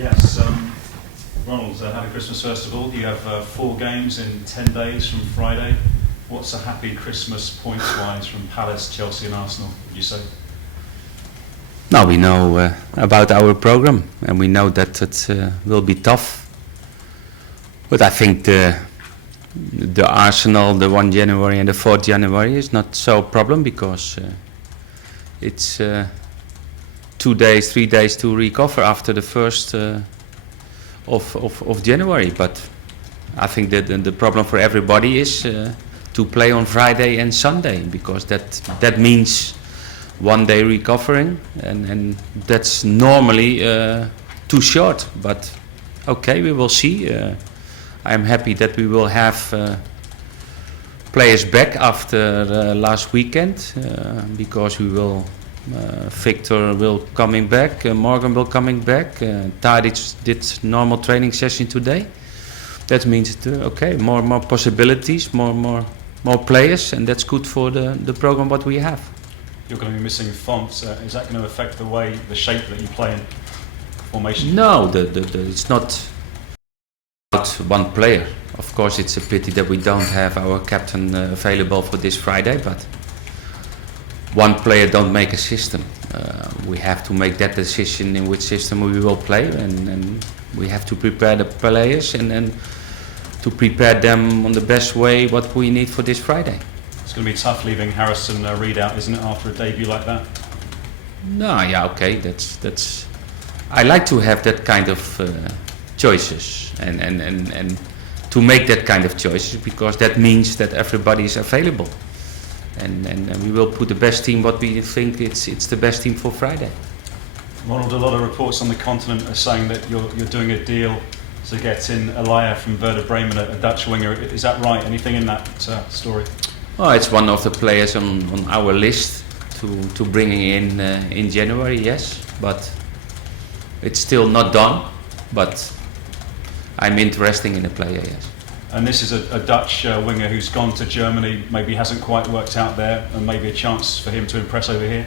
Yes, Ronald, happy Christmas first of all. You have 4 games in 10 days from Friday. What's a happy Christmas points-wise from Palace, Chelsea and Arsenal, would you say? Now we know about our program and we know that it will be tough. But I think the Arsenal, the 1 January and the 4th January is not so problem because it's 2 days, 3 days to recover after the 1st of January. But I think that the problem for everybody is to play on Friday and Sunday, because that means 1 day recovering, and that's normally too short. But okay, we will see. I'm happy that we will have players back after last weekend, because we will. Victor will coming back, Morgan will coming back, Tadic did normal training session today. That means okay, more possibilities, more players, and that's good for the program what we have. You're going to be missing Font. Is that going to affect the shape that you play in formation? No, it's not about 1 player. Of course, it's a pity that we don't have our captain available for this Friday, but 1 player don't make a system. We have to make that decision in which system we will play, and we have to prepare the players and to prepare them on the best way what we need for this Friday. It's going to be tough leaving Harrison Reed out, isn't it, after a debut like that? No, yeah, okay. That's. I like to have that kind of choices and to make that kind of choices, because that means that everybody is available. And we will put the best team what we think it's the best team for Friday. Ronald, a lot of reports on the continent are saying that you're doing a deal to get in Elia from Werder Bremen, a Dutch winger. Is that right? Anything in that story? Well, it's one of the players on our list to bringing in January, yes, but it's still not done. But I'm interested in the player, yes. And this is a Dutch winger who's gone to Germany, maybe hasn't quite worked out there, and maybe a chance for him to impress over here?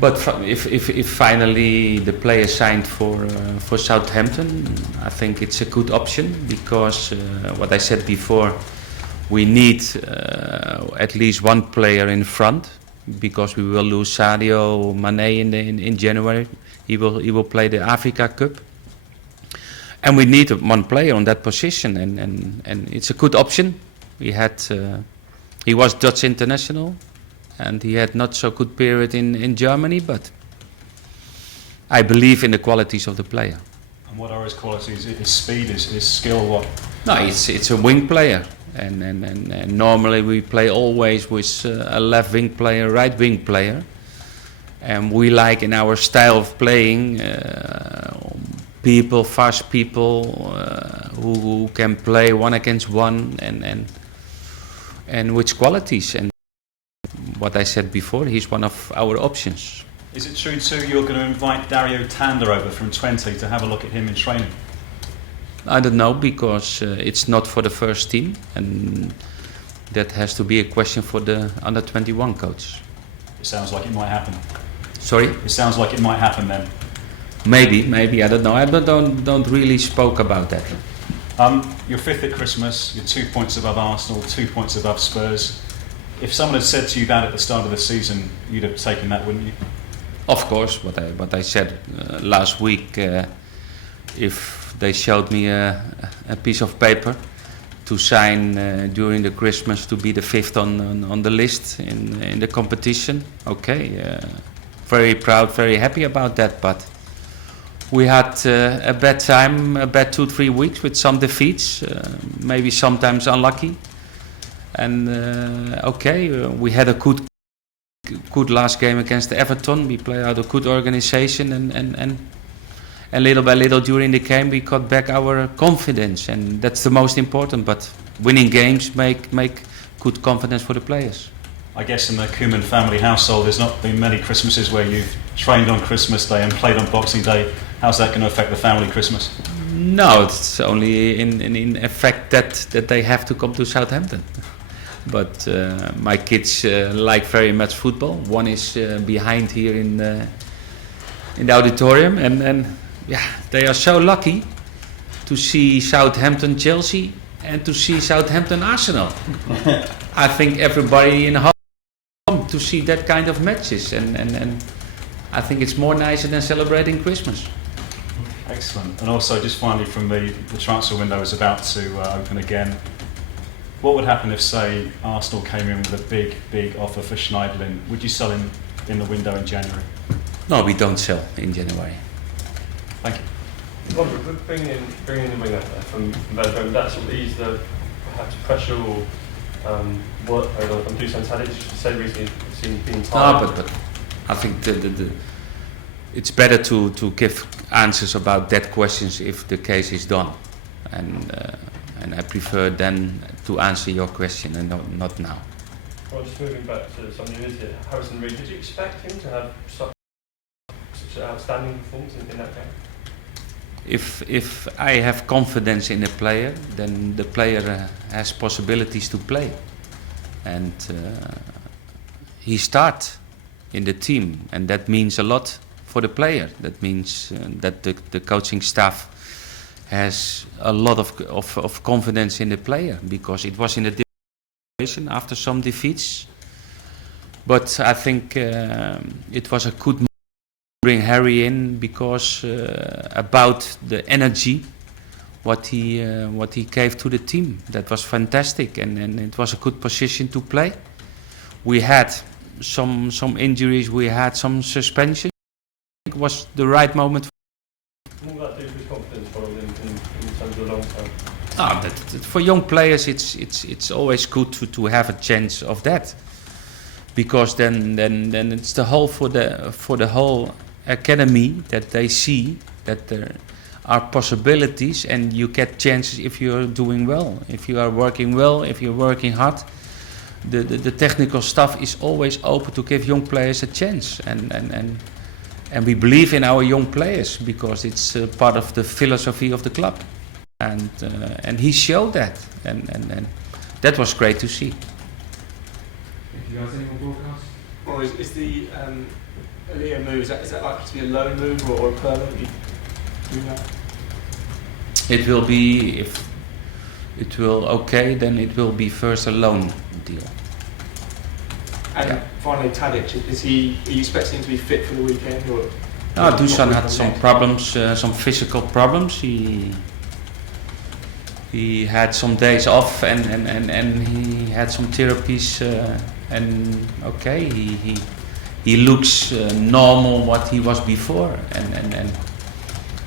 But if finally the player signed for Southampton, I think it's a good option, because what I said before, we need at least 1 player in front, because we will lose Sadio Mane in January. He will play the Africa Cup. And we need 1 player on that position, and it's a good option. He was Dutch international, and he had not so good period in Germany, but I believe in the qualities of the player. And what are his qualities? His speed, his skill, what? No, it's a wing player, and normally we play always with a left wing player, right wing player, and we like in our style of playing. Fast people who can play 1 against 1 and with qualities. And what I said before, he's one of our options. Is it true too you're going to invite Dario Tander over from 20 to have a look at him in training? I don't know, because it's not for the first team, and that has to be a question for the under 21 coach. It sounds like it might happen. Sorry? It sounds like it might happen then. Maybe, I don't know. I don't really spoke about that. You're 5th at Christmas, you're 2 points above Arsenal, 2 points above Spurs. If someone had said to you that at the start of the season, you'd have taken that, wouldn't you? Of course, what I said last week, if they showed me a piece of paper to sign during the Christmas to be the 5th on the list in the competition, okay, very proud, very happy about that, but we had a bad time, a bad 2-3 weeks with some defeats, maybe sometimes unlucky. And we had a good last game against Everton. We played out a good organization, and little by little during the game we got back our confidence, and that's the most important. But winning games make good confidence for the players. I guess in the Koeman family household, there's not been many Christmases where you've trained on Christmas Day and played on Boxing Day. How's that going to affect the family Christmas? No, it's only in effect that they have to come to Southampton. But my kids like very much football. One is behind here in the auditorium, and they are so lucky to see Southampton Chelsea and to see Southampton Arsenal. I think everybody in home to see that kind of matches, and I think it's more nicer than celebrating Christmas. Excellent. And also, just finally from me, the transfer window is about to open again. What would happen if, say, Arsenal came in with a big offer for Schneiderlin? Would you sell him in the window in January? No, we don't sell in January. Thank you. Roger, bringing in the winger from Belgium, that sort of ease the perhaps pressure or workload on Dusan Tadic. You said recently he's been tired. No, but I think it's better to give answers about that questions if the case is done, and I prefer then to answer your question and not now. Well, just moving back to somebody who is here, Harrison Reed, did you expect him to have such an outstanding performance in that game? If I have confidence in a player, then the player has possibilities to play, and he starts in the team, and that means a lot for the player. That means that the coaching staff has a lot of confidence in the player, because it was in a situation after some defeats. But I think it was a good move to bring Harry in, because about the energy what he gave to the team, that was fantastic, and it was a good position to play. We had some injuries, we had some suspension. It was the right moment. What will that do for his confidence in terms of the long term? For young players, it's always good to have a chance of that, because then it's the whole for the whole academy, that they see that there are possibilities and you get chances if you are doing well, if you are working well, if you're working hard. The technical staff is always open to give young players a chance, and we believe in our young players, because it's part of the philosophy of the club, and he showed that, and that was great to see. If you guys any more broadcasts? Well, is the Leo move, is that likely to be a loan move or a permanent? Do that? It will be, if it will okay, then it will be first a loan deal. And finally, Tadic, are you expecting him to be fit for the weekend? Or Dusan had some problems, some physical problems. He had some days off, and he had some therapies, and okay, he looks normal what he was before, and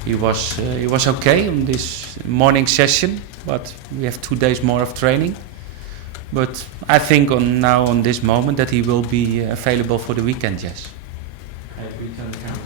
he was okay on this morning session, but we have 2 days more of training. But I think on this moment that he will be available for the weekend, yes. Okay, we turn the camera.